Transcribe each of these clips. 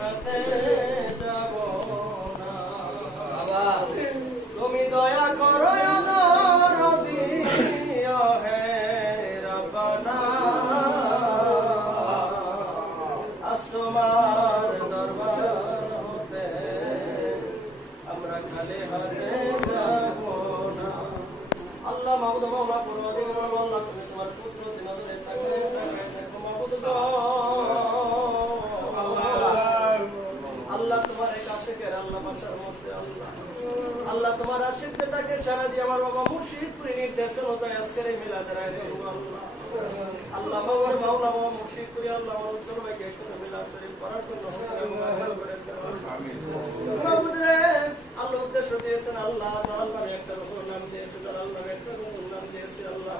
হাতে যাব না। তুমি দয়া করো নদী হে রব্বানা, আজ তোমার দরবার হতে আমরা খালি হাতে যাব না। আল্লাহ মাহমুদ মাওলা পরওয়ারদিগার আল্লাহ, তুমি তোমার পুত্র দিনাজরে থাকে মাহমুদ গো, আল্লাহ তোমার এক আশিকের আল্লাহ বাসার মধ্যে আল্লাহ, আল্লাহ তোমার আশিকদেরকে সারা দিয়ে আমার বাবা মুর্শিদ পুরী নির্দেশনতায় আজকের এই মিলাদের আয়োজন আল্লাহ, আল্লাহ বাবার মাওলা বাবা মুর্শিদ পুরী আল্লাহ আমার সবাইকে একসাথে মিলাদ শরীফ করার জন্য আল্লাহ উদ্দেশ্য দিয়েছেন আল্লাহ, আল্লাহ একটা রকম নাম দিয়েছে, তার আল্লাহ একটা রকম নাম দিয়েছে আল্লাহ,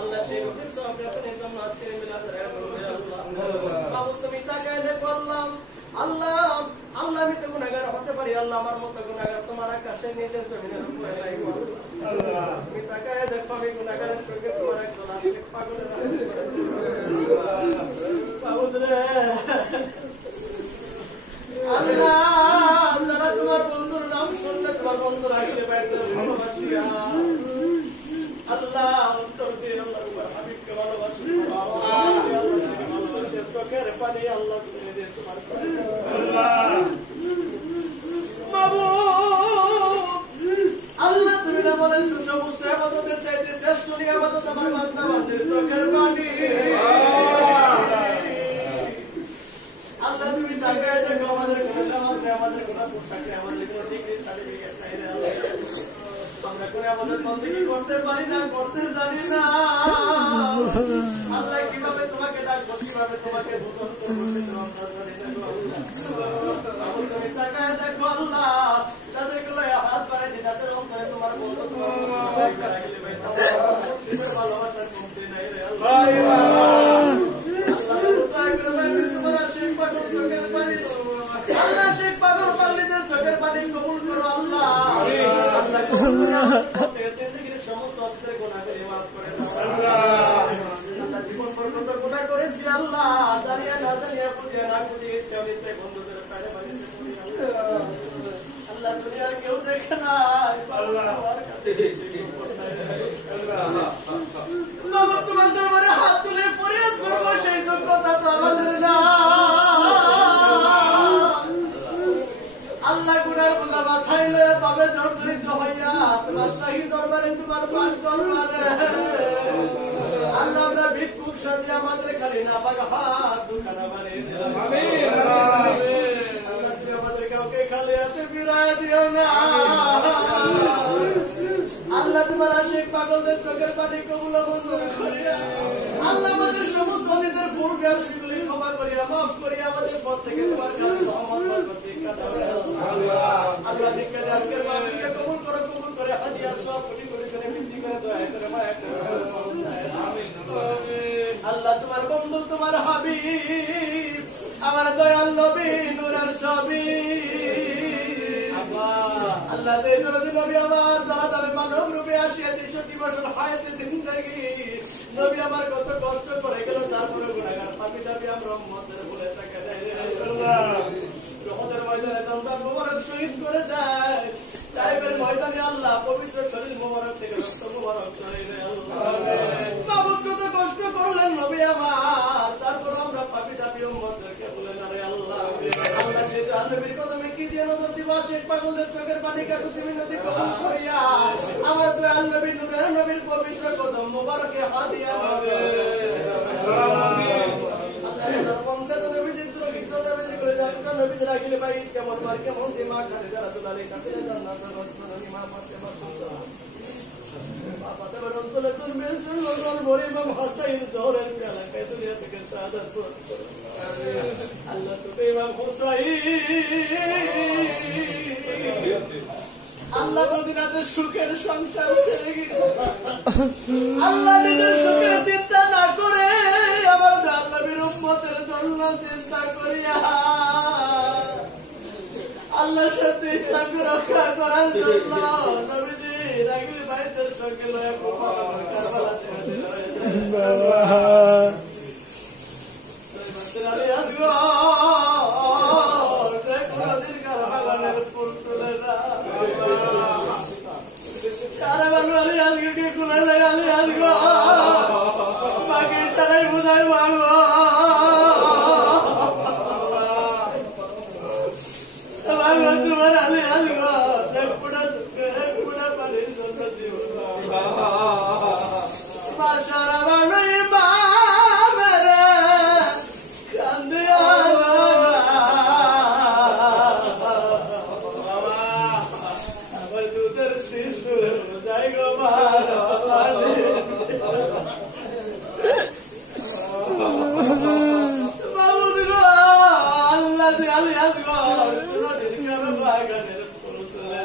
আল্লাহ সেই উদ্দেশ্য আপনার এই জন্য আজকে মিলাদের আয়োজন আল্লাহ। বাবু তুমি তাকায় দেখো আল্লাহ, আল্লাহ আল্লাহ আমি তো গুনাহগার হতে পারি আল্লাহ, আমার মতো গুনাহগার তোমার আকাশে নিচে জমিনের উপরে নাই আল্লাহ, তুমি তাকায় দেখো আমি গুনাহগারের সঙ্গে তোমার একজন আজকে পাগলের বাবু রে আল্লাহ, যারা তোমার বন্ধুর নাম শুনলে তোমার বন্ধুর আগলে বাইরে ভালোবাসিয়া আল্লাহ অন্তর দিয়ে আল্লাহ তোমার হাবিবকে ভালোবাসি ভালোবাসে চোখের পানি আল্লাহ ছেড়ে দিয়ে তোমার আল্লাহ তুমি না বলেছো সমস্ত ইবাদতের চাইতে শ্রেষ্ঠ ইবাদত আমার বান্দা বান্দির চোখের পানি। আল্লাহ তুমি তাকায় দেখো আমাদের কোনো নামাজ নেই, আমাদের কোনো পোশাক নেই, আমাদের কোনো ডিগ্রি সার্টিফিকেট নাই রে আল্লাহ, আমরা করে আমাদের বন্দেগী করতে পারি না, করতে জানি না আল্লাহ, কিভাবে তোমাকে ডাকবো, কিভাবে তোমাকে ভূতন করবো তুমি তাকায় দেখো আল্লাহ, তাদের গুলো হাত বাড়াইছি তাদের অন্তরে তোমার বন্ধু ভালোবাসার কমতি নাই রে আল্লাহ, আল্লাহ শেখ পাগল পাল্লিদের চোখের পানি কবুল করো আল্লাহ, সমস্ত অতীতের গুনাহ করে মাফ করে আল্লাহ, জীবন পর্যন্ত গুনাহ করেছি আল্লাহ, জানিয়ে না জানিয়ে বুঝিয়ে না বুঝিয়ে ইচ্ছা ইচ্ছে বন্ধুদের পায়ে বাড়িতে করি আল্লাহ, দুনিয়ার কেউ দেখে নাই আল্লাহ, তোমার দরবারে হাত তুলে ফরিয়াদ করবো সেই যোগ্যতা তো আমাদের না আল্লাহ, গুনার বোঝা মাথায় লয়ে পাবে জর্জরিত হইয়া তোমার শাহী দরবারে তোমার পাশ দরবারে আল্লাহ, আমরা ভিক্ষুক সাথে আমাদের খালি না পাকা হাত দুখানা বাড়ি আল্লাহ, তুমি আমাদের কাউকে খালি আছে ফিরায় দিও না আল্লাহ, তোমার আশিক পাগলদের চোখের পানি কবুল মঞ্জুর করিয়া আল্লাহ, আমাদের সমস্ত অতীতের ভুল ভ্রান্তিগুলি ক্ষমা করিয়া মাফ করিয়া আমাদের পথ থেকে তোমার কাছে সহমত বরকত দীক্ষা দাও আল্লাহ, দীক্ষা দিয়ে আজকের মাহফিলকে কবুল করো, কবুল করে হাদিয়া সব কোটি কোটি করে বৃদ্ধি করে দয়া করে মায়া করে আল্লাহ, তোমার বন্ধু তোমার হাবিব আমার দয়াল নবী নূরের ছবি আল্লাহ, এই দরদি নবী আমার যারা তার মানব রূপে আসিয়া 63 বছর হায়াতে জিন্দেগি নবী আমার কত কষ্ট করে গেল, তারপরে গুনাহগার পাপী দাবি আমরা উম্মতের ভুলে থাকে নাই রে আল্লাহ, রহমতের ময়দানে দমদার মোবারক শহীদ করে দেয় তাইবের ময়দানে আল্লাহ, পবিত্র শরীর মোবারক থেকে রক্ত মোবারক ছড়াই রে আল্লাহ, মাবুদ কত কষ্ট করলেন নবী আমার, তারপর আমরা পাপী দাবি উম্মতদেরকে ভুলে না রে আল্লাহ, আল্লাহ সেই নবীর কদমে কি দিয়ে নজর দিবা, শেখ পাগলদের চোখের পানি কাকুতি মিনতি কবুল করিয়া আমার দয়াল নবী নূরের নবীর পবিত্র কদম মোবারকে হাদিয়া হবে আল্লাহ, পঞ্চায়েত নবীদের দ্রোহিত নবীদের করে যাত্রা নবীদের আগিলে ভাই কেমন মার কেমন দিমা খালে যারা দুলালে কাছে জান্নাত রহমত মা পাশে মাসুদা বাবাতে অঞ্চলে তুমি সুলতান গরিব হাসাইন জোরের কালাকে দুনিয়া থেকে শাহাদাত করো আল্লাহ সুবে ইমাম হুসাইন আল্লাহ মদিনাতে সুখের সংসার ছেড়ে গিয়ে আল্লাহ নিজের সুখের চিন্তা না করে আমার নবীর উম্মতের জন্য চিন্তা করিয়া আল্লাহর সাথে ইসলামকে রক্ষা করার জন্য নবীজি রাগিল ভাইদের সঙ্গে লয়ে কারবালা ছেড়ে দিলেন জান্নাতে আলিয়াস ঘর নদীর কারো বাগানের ফুল তুলে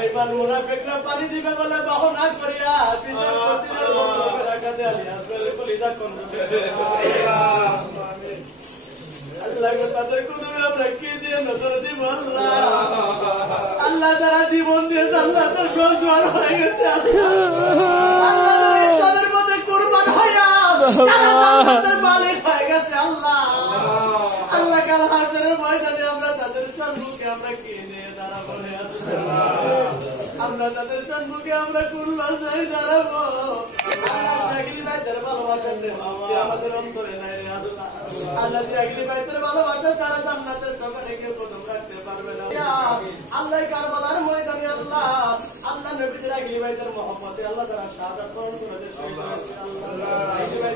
এইবার মুনাফিকরা পানি দিবে বলে বাহনা করিয়া বিশাল প্রতিদিন বন্ধ করে রাখা দেয় আলিয়াস বলে কলিজা কোন আল্লাহ তাদের কুদুমে আমরা কি দিয়ে নজর দিব আল্লাহ আল্লাহ তারা জীবন দিয়ে জান্নাতের গোজওয়ার হয়ে গেছে আল্লাহ ইসলামের মধ্যে কুরবান হইয়া তারা জান্নাতের মালিক হয়ে গেছে আল্লাহ আল্লাহ কাল হাসরের ময়দানে আমরা তাদের সম্মুখে আমরা কি নিয়ে দাঁড়াবো আমরা তাদের সম্মুখে আমরা কোন লজ্জায় দাঁড়াবো আল্লাহ জাগিলি ভাইদের ভালোবাসা আমাদের অন্তরে নাই রে আল্লাহ আল্লাহ জাগিলি ভাইদের ভালোবাসা ছাড়া জান্নাতের দোকানে কেউ কদম রাখতে পারবে না আল্লাহ কারবালার ময়দানে আল্লাহ আল্লাহ নবীদের জাগিলি ভাইদের মহব্বতে আল্লাহ তারা শাহাদাত বরণ করে দেয় আল্লাহ জাগিলি ভাই